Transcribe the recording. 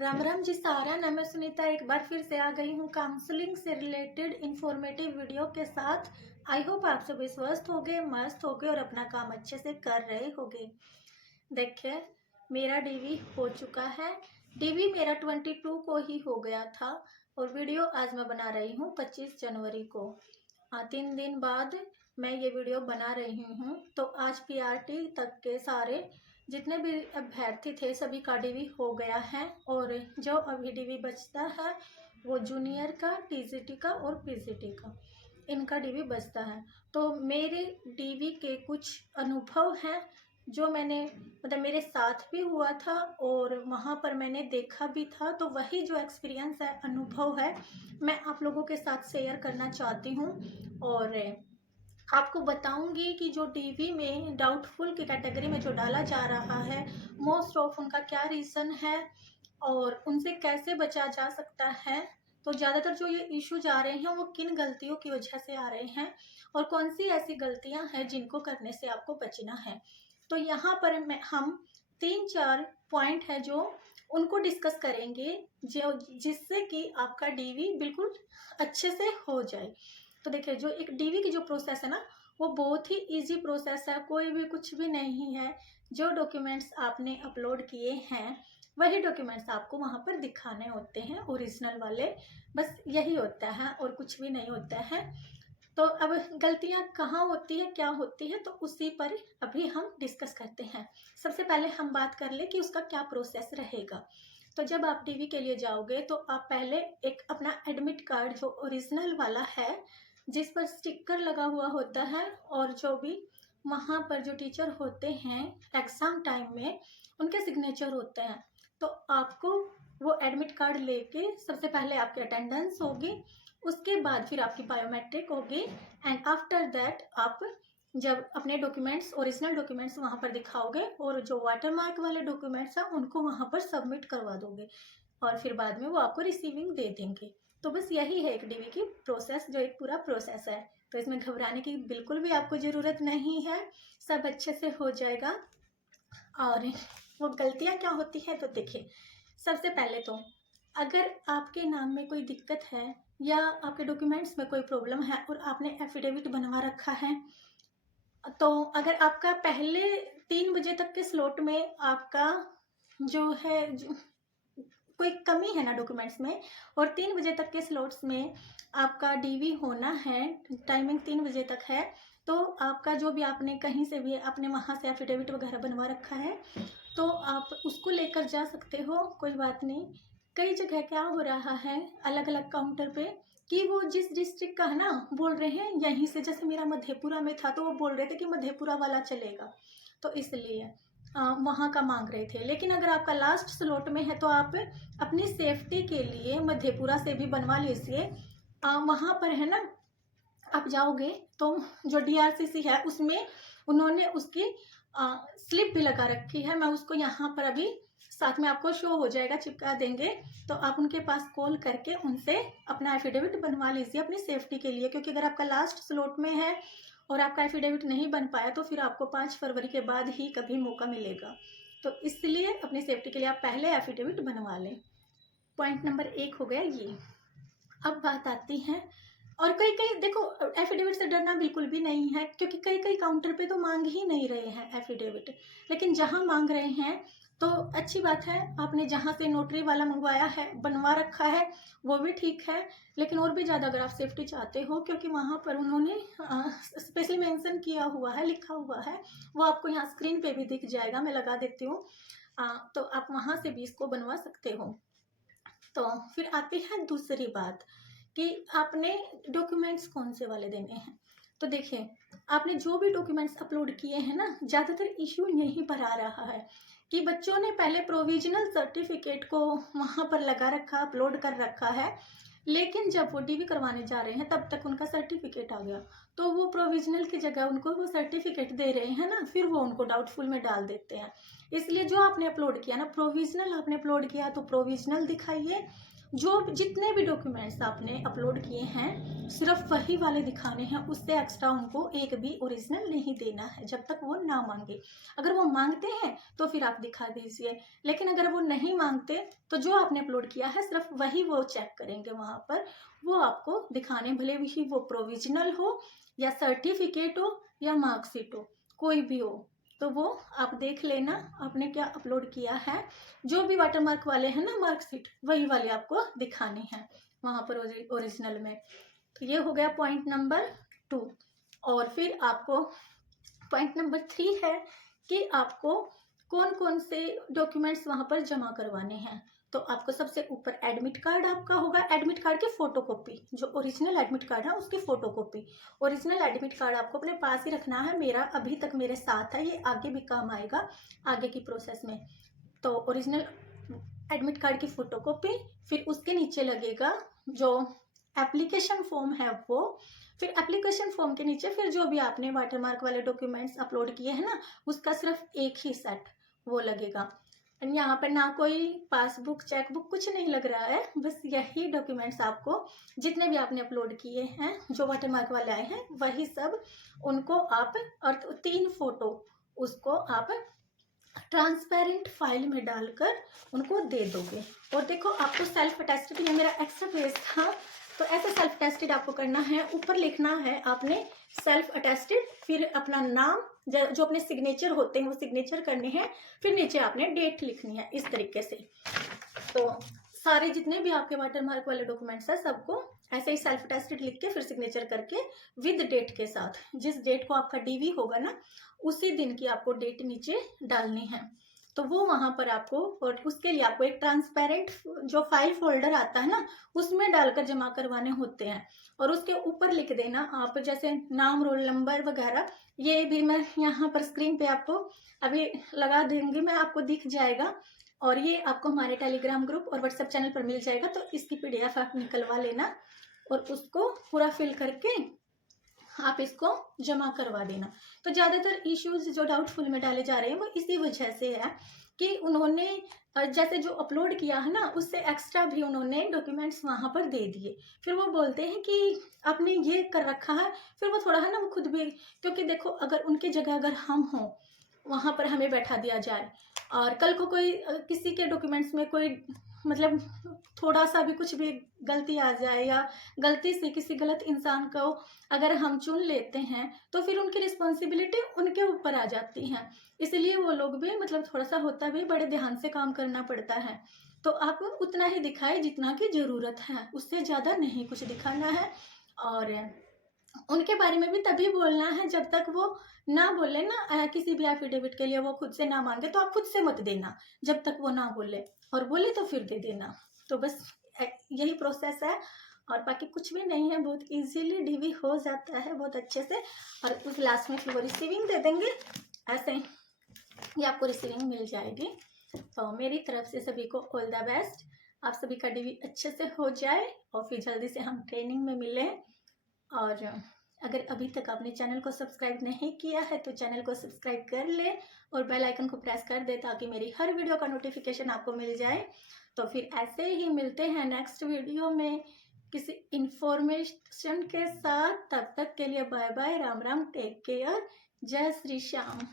राम राम जी सारा ना, मैं सुनीता एक बार फिर से आ गई हूँ काउंसलिंग से रिलेटेड इंफॉर्मेटिव वीडियो के साथ। आई होप आप सभी स्वस्थ होगे, मस्त होगे और अपना काम अच्छे से कर रहे होगे। देखिए, मेरा डीवी हो चुका है। डीवी मेरा 22 को ही हो गया था और वीडियो आज मैं बना रही हूँ 25 जनवरी को। 3 दिन बाद मैं ये वीडियो बना रही हूँ। तो आज पीआरटी तक के सारे जितने भी अभ्यर्थी थे सभी का डीवी हो गया है और जो अभी डीवी बचता है वो जूनियर का, टीजीटी का और पीजीटी का, इनका डीवी बचता है। तो मेरे डीवी के कुछ अनुभव हैं जो मैंने मतलब मेरे साथ भी हुआ था और वहाँ पर मैंने देखा भी था। तो वही जो एक्सपीरियंस है, अनुभव है, मैं आप लोगों के साथ शेयर करना चाहती हूँ और आपको बताऊंगी कि जो डीवी में डाउटफुल की कैटेगरी में जो डाला जा रहा है, मोस्ट ऑफ उनका क्या रीज़न है और उनसे कैसे बचा जा सकता है। तो ज़्यादातर जो ये इश्यूज आ रहे हैं वो किन गलतियों की वजह से आ रहे हैं और कौन सी ऐसी गलतियां हैं जिनको करने से आपको बचना है। तो यहाँ पर हम 3-4 पॉइंट है जो उनको डिस्कस करेंगे जो जिससे कि आपका डीवी बिल्कुल अच्छे से हो जाए। तो देखिए, जो एक डीवी की जो प्रोसेस है ना, वो बहुत ही इजी प्रोसेस है, कोई भी कुछ भी नहीं है। जो डॉक्यूमेंट्स आपने अपलोड किए हैं वही डॉक्यूमेंट्स आपको वहाँ पर दिखाने होते हैं, ओरिजिनल वाले, बस यही होता है और कुछ भी नहीं होता है। तो अब गलतियाँ कहाँ होती है, क्या होती है, तो उसी पर अभी हम डिस्कस करते हैं। सबसे पहले हम बात कर ले कि उसका क्या प्रोसेस रहेगा। तो जब आप डीवी के लिए जाओगे तो आप पहले एक अपना एडमिट कार्ड जो ओरिजिनल वाला है, जिस पर स्टिकर लगा हुआ होता है और जो भी वहाँ पर जो टीचर होते हैं एग्ज़ाम टाइम में उनके सिग्नेचर होते हैं, तो आपको वो एडमिट कार्ड लेके सबसे पहले आपकी अटेंडेंस होगी, उसके बाद फिर आपकी बायोमेट्रिक होगी एंड आफ्टर दैट आप जब अपने डॉक्यूमेंट्स, ओरिजिनल डॉक्यूमेंट्स वहाँ पर दिखाओगे और जो वाटरमार्क वाले डॉक्यूमेंट्स हैं उनको वहाँ पर सबमिट करवा दोगे और फिर बाद में वो आपको रिसीविंग दे देंगे। तो बस यही है एक डीवी की प्रोसेस, जो एक पूरा प्रोसेस है। तो इसमें घबराने की बिल्कुल भी आपको ज़रूरत नहीं है, सब अच्छे से हो जाएगा। और वो गलतियाँ क्या होती हैं, तो देखिए, सबसे पहले तो अगर आपके नाम में कोई दिक्कत है या आपके डॉक्यूमेंट्स में कोई प्रॉब्लम है और आपने एफिडेविट बनवा रखा है, तो अगर आपका पहले 3 बजे तक के स्लॉट में आपका जो है कोई कमी है ना डॉक्यूमेंट्स में और 3 बजे तक के स्लॉट्स में आपका डीवी होना है, टाइमिंग 3 बजे तक है, तो आपका जो भी आपने कहीं से भी आपने वहाँ से एफिडेविट वगैरह बनवा रखा है तो आप उसको लेकर जा सकते हो, कोई बात नहीं। कई जगह क्या हो रहा है अलग अलग काउंटर पे कि वो जिस डिस्ट्रिक्ट का है ना बोल रहे हैं यहीं से, जैसे मेरा मधेपुरा में था तो वो बोल रहे थे कि मधेपुरा वाला चलेगा, तो इसलिए वहाँ का मांग रहे थे। लेकिन अगर आपका लास्ट स्लॉट में है तो आप अपनी सेफ्टी के लिए मधेपुरा से भी बनवा लीजिए। वहाँ पर है ना, आप जाओगे तो जो डीआरसीसी है उसमें उन्होंने उसकी स्लिप भी लगा रखी है, मैं उसको यहाँ पर अभी साथ में आपको शो हो जाएगा, चिपका देंगे, तो आप उनके पास कॉल करके उनसे अपना एफिडेविट बनवा लीजिए अपनी सेफ्टी के लिए। क्योंकि अगर आपका लास्ट स्लॉट में है और आपका एफिडेविट नहीं बन पाया तो फिर आपको 5 फरवरी के बाद ही कभी मौका मिलेगा। तो इसलिए अपनी सेफ्टी के लिए आप पहले एफिडेविट बनवा लें। पॉइंट नंबर 1 हो गया ये। अब बात आती है, और कई कई देखो, एफिडेविट से डरना बिल्कुल भी नहीं है क्योंकि कई कई काउंटर पे तो मांग ही नहीं रहे हैं एफिडेविट, लेकिन जहाँ मांग रहे हैं तो अच्छी बात है, आपने जहाँ से नोटरी वाला मंगवाया है, बनवा रखा है, वो भी ठीक है। लेकिन और भी ज़्यादा अगर आप सेफ्टी चाहते हो, क्योंकि वहाँ पर उन्होंने स्पेशली मेंशन किया हुआ है, लिखा हुआ है, वो आपको यहाँ स्क्रीन पे भी दिख जाएगा, मैं लगा देती हूँ, तो आप वहाँ से भी इसको बनवा सकते हो। तो फिर आती है दूसरी बात कि आपने डॉक्यूमेंट्स कौन से वाले देने हैं। तो देखिए, आपने जो भी डॉक्यूमेंट्स अपलोड किए हैं ना, ज़्यादातर इश्यू यहीं पर आ रहा है कि बच्चों ने पहले प्रोविजनल सर्टिफिकेट को वहाँ पर लगा रखा, अपलोड कर रखा है, लेकिन जब वो डीवी करवाने जा रहे हैं तब तक उनका सर्टिफिकेट आ गया, तो वो प्रोविजनल की जगह उनको वो सर्टिफिकेट दे रहे हैं ना, फिर वो उनको डाउटफुल में डाल देते हैं। इसलिए जो आपने अपलोड किया ना, प्रोविजनल आपने अपलोड किया तो प्रोविजनल दिखाइए, जो जितने भी डॉक्यूमेंट्स आपने अपलोड किए हैं सिर्फ वही वाले दिखाने हैं, उससे एक्स्ट्रा उनको एक भी ओरिजिनल नहीं देना है जब तक वो ना मांगे। अगर वो मांगते हैं तो फिर आप दिखा दीजिए, लेकिन अगर वो नहीं मांगते तो जो आपने अपलोड किया है सिर्फ वही वो चेक करेंगे वहाँ पर, वो आपको दिखाने, भले भी वो प्रोविजनल हो या सर्टिफिकेट हो या मार्कशीट हो, कोई भी हो, तो वो आप देख लेना आपने क्या अपलोड किया है। जो भी वाटरमार्क वाले हैं ना मार्कशीट, वही वाले आपको दिखाने हैं वहाँ पर ओरिजिनल में। तो ये हो गया पॉइंट नंबर 2। और फिर आपको पॉइंट नंबर 3 है कि आपको कौन कौन से डॉक्यूमेंट्स वहाँ पर जमा करवाने हैं। तो आपको सबसे ऊपर एडमिट कार्ड आपका होगा, एडमिट कार्ड की फोटोकॉपी, जो ओरिजिनल एडमिट कार्ड है उसकी फोटोकॉपी। ओरिजिनल एडमिट कार्ड आपको अपने पास ही रखना है, मेरा अभी तक मेरे साथ है, ये आगे भी काम आएगा आगे की प्रोसेस में। तो ओरिजिनल एडमिट कार्ड की फोटोकॉपी, फिर उसके नीचे लगेगा जो एप्लीकेशन फॉर्म है वो, फिर एप्लीकेशन फॉर्म के नीचे फिर जो भी आपने वाटरमार्क वाले डॉक्यूमेंट्स अपलोड किए हैं ना उसका सिर्फ एक ही सेट वो लगेगा। यहाँ पर ना कोई पासबुक चेकबुक कुछ नहीं लग रहा है, बस यही डॉक्यूमेंट्स आपको जितने भी आपने अपलोड किए हैं जो वाटरमार्क वाले आए हैं वही सब उनको आप, और 3 फोटो उसको आप ट्रांसपेरेंट फाइल में डालकर उनको दे दोगे। और देखो आपको सेल्फ अटेस्टेड, ये मेरा एक्स्ट्रा पेज था, तो ऐसे सेल्फ अटेस्टेड आपको करना है। ऊपर लिखना है आपने सेल्फ अटेस्टेड, फिर अपना नाम, जो अपने सिग्नेचर होते हैं वो सिग्नेचर करने हैं, फिर नीचे आपने डेट लिखनी है इस तरीके से। तो सारे जितने भी आपके वाटरमार्क वाले डॉक्यूमेंट्स है सबको ऐसे ही सेल्फ अटेस्टेड लिख के फिर सिग्नेचर करके विद डेट के साथ, जिस डेट को आपका डीवी होगा ना उसी दिन की आपको डेट नीचे डालनी है। तो वो वहां पर आपको, और उसके लिए आपको एक ट्रांसपेरेंट जो फाइल फोल्डर आता है ना उसमें डालकर जमा करवाने होते हैं। और उसके ऊपर लिख देना आप, जैसे नाम, रोल नंबर वगैरह, ये भी मैं यहाँ पर स्क्रीन पे आपको अभी लगा देंगी, मैं आपको दिख जाएगा। और ये आपको हमारे टेलीग्राम ग्रुप और व्हाट्सएप चैनल पर मिल जाएगा, तो इसकी पीडीएफ आप निकलवा लेना और उसको पूरा फिल करके आप इसको जमा करवा देना। तो ज़्यादातर इश्यूज जो डाउटफुल में डाले जा रहे हैं वो इसी वजह से है कि उन्होंने जैसे जो अपलोड किया है ना उससे एक्स्ट्रा भी उन्होंने डॉक्यूमेंट्स वहाँ पर दे दिए। फिर वो बोलते हैं कि आपने ये कर रखा है, फिर वो थोड़ा है ना वो खुद भी, क्योंकि देखो अगर उनकी जगह अगर हम हों वहाँ पर हमें बैठा दिया जाए और कल को कोई किसी के डॉक्यूमेंट्स में कोई मतलब थोड़ा सा भी कुछ भी गलती आ जाए या गलती से किसी गलत इंसान को अगर हम चुन लेते हैं तो फिर उनकी रिस्पॉन्सिबिलिटी उनके ऊपर आ जाती है। इसलिए वो लोग भी मतलब थोड़ा सा होता भी बड़े ध्यान से काम करना पड़ता है। तो आप उतना ही दिखाए जितना की ज़रूरत है, उससे ज़्यादा नहीं कुछ दिखाना है। और उनके बारे में भी तभी बोलना है जब तक वो ना बोले ना, किसी भी एफिडेविट के लिए वो खुद से ना मांगे तो आप खुद से मत देना जब तक वो ना बोले, और बोले तो फिर दे देना। तो बस यही प्रोसेस है और बाकी कुछ भी नहीं है, बहुत इजीली डीवी हो जाता है बहुत अच्छे से। और उस लास्ट में फिर वो रिसीविंग दे देंगे, ऐसे ये आपको रिसीविंग मिल जाएगी। तो मेरी तरफ से सभी को ऑल द बेस्ट, आप सभी का डीवी अच्छे से हो जाए और फिर जल्दी से हम ट्रेनिंग में मिलें। और अगर अभी तक आपने चैनल को सब्सक्राइब नहीं किया है तो चैनल को सब्सक्राइब कर ले और बेल आइकन को प्रेस कर दे ताकि मेरी हर वीडियो का नोटिफिकेशन आपको मिल जाए। तो फिर ऐसे ही मिलते हैं नेक्स्ट वीडियो में किसी इंफॉर्मेशन के साथ। तब तक के लिए bye bye, Ram Ram, take care, जय श्री श्याम।